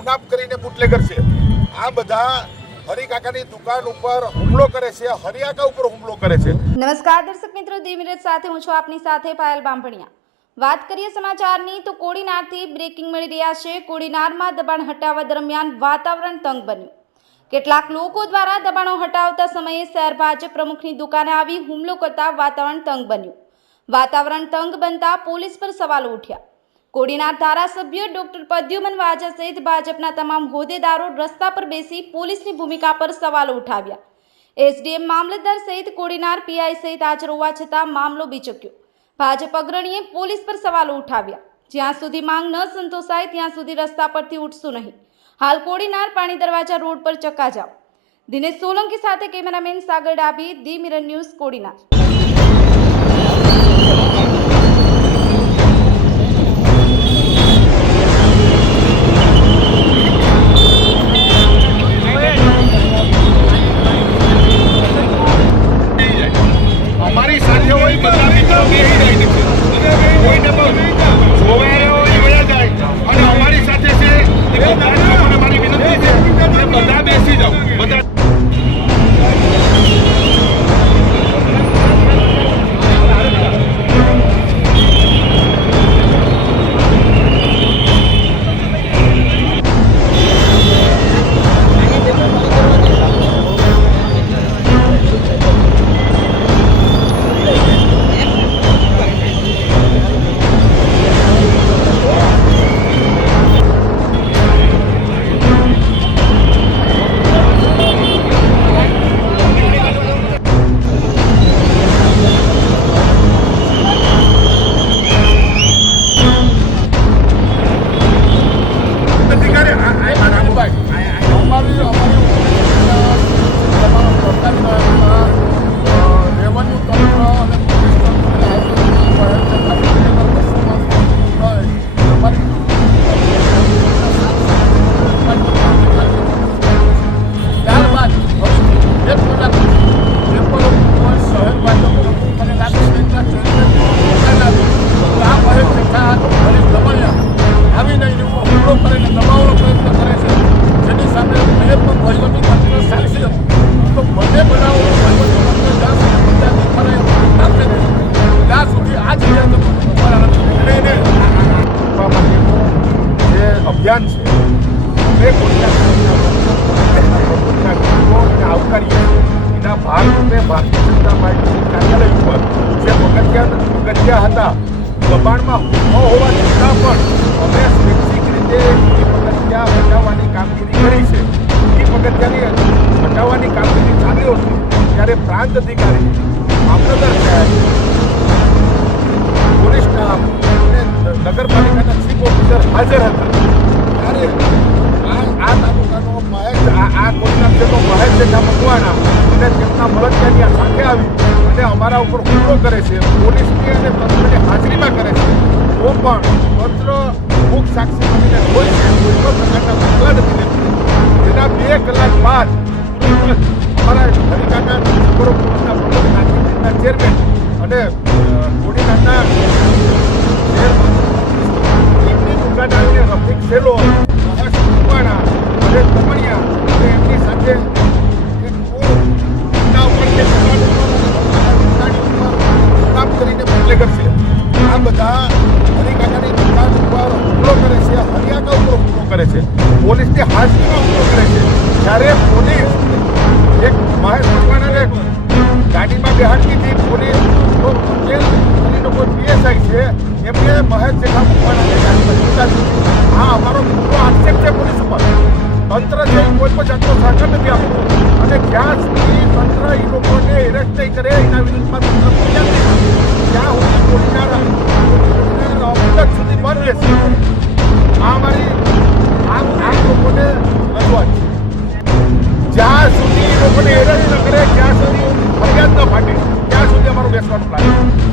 મુનાફ કરીને બુટલેગર છે. આ બધા નમસ્કાર દર્શક મિત્રો દી મિનિટ સાથે હું છું આપની સાથે પાયલ બાંભણિયા. વાત કરીએ સમાચારની તો કોડીનારથી બ્રેકિંગ મળી રહ્યા છે. કોડીનારમાં દબાણ હટાવવા દરમિયાન વાતાવરણ તંગ બન્યું. કેટલાક લોકો દ્વારા દબાણો હટાવતા સમયે શહેર ભાજપ પ્રમુખની દુકાને આવી હુમલો કરતા વાતાવરણ તંગ બન્યું. વાતાવરણ તંગ બનતા પોલીસ પર સવાલો ઉઠ્યા. કોડીનાર ધારાસભ્ય ડોક્ટર પ્રદ્યુમન વાજા સહિત ભાજપના તમામ હોદ્દેદારો રસ્તા પર બેસી પોલીસની ભૂમિકા પર સવાલો ઉઠાવ્યા. એસડીએમ મામલતદાર સહિત કોડીનાર પીઆઈ સહિત હાજર હોવા છતાં મામલો બીચક્યો. ભાજપ અગ્રણીએ પોલીસ પર સવાલો ઉઠાવ્યા. જ્યાં સુધી માંગ ન સંતોષાય ત્યાં સુધી રસ્તા પરથી ઉઠશું નહીં. હાલ કોડીનાર પાણી દરવાજા રોડ પર ચક્કાજામ દિનેશ સોલંકી સાથે cameraman Sagar Dabhi the mirror news Kodinar. અભિયાન છે. અમે કોઈના ગરીબોને આવકારીએ. એના ભાગરૂપે ભારતીય જનતા પાર્ટીનું કાર્યાલય ઉપર જે પગથિયા પગથિયા હતા દબાણમાં ન હોવા છતાં પણ અમે સ્વૈચ્છિક રીતે એ પગથિયા હટાવવાની કામગીરી કરી છે. એ પગથિયાની હટાવવાની કામગીરી ચાલી હતી ત્યારે પ્રાંત અધિકારી, મામલતદાર સાહેબ, પોલીસ સ્ટાફ નગરપાલિકાના ચીફ ઓફિસર હાજર હતા. અને તેમના મળતિયાની સાથે આવી અને અમારા ઉપર હુમલો કરે છે પોલીસની અને તંત્રની હાજરીમાં કરે છે, તો પણ તંત્ર મુખ સાક્ષી બનીને કોઈ પ્રકારના પગલાં નથી લેતું એના બે કલાક બાદ અમારા હરિકાકા છોકરો પોલીસના પ્રમુખ નાગરિકના ચેરમેન અને કોડીનાથના ચેરમેન રફીક સેલો આ બધા હરિકાકાની દુકાન હુમલો કરે છે હરિયાકા ઉપર હુમલો કરે છે. પોલીસની હાજરીમાં હુમલો કરે છે. જ્યારે પોલીસ એક મહેશ મકવાણાને ગાડીમાં બેહાડતી હતી પોલીસ પટેલ કરીને કોઈ પીએસઆઈ છે, એમને મહેશ જેઠા મકવાણાને ગાડીમાં ઉતારી હા અમારો પૂરો આક્ષેપ છે પોલીસ તંત્ર છે કોઈ પણ જાતનો નથી આપતું. અને જ્યાં સુધી તંત્ર એ લોકોને એરેસ્ટ નહીં કરે, એના વિરુદ્ધમાં તંત્ર ફરિયાદ નહીં ત્યાં અમુક સુધી બંધ રહેશે આ અમારી આ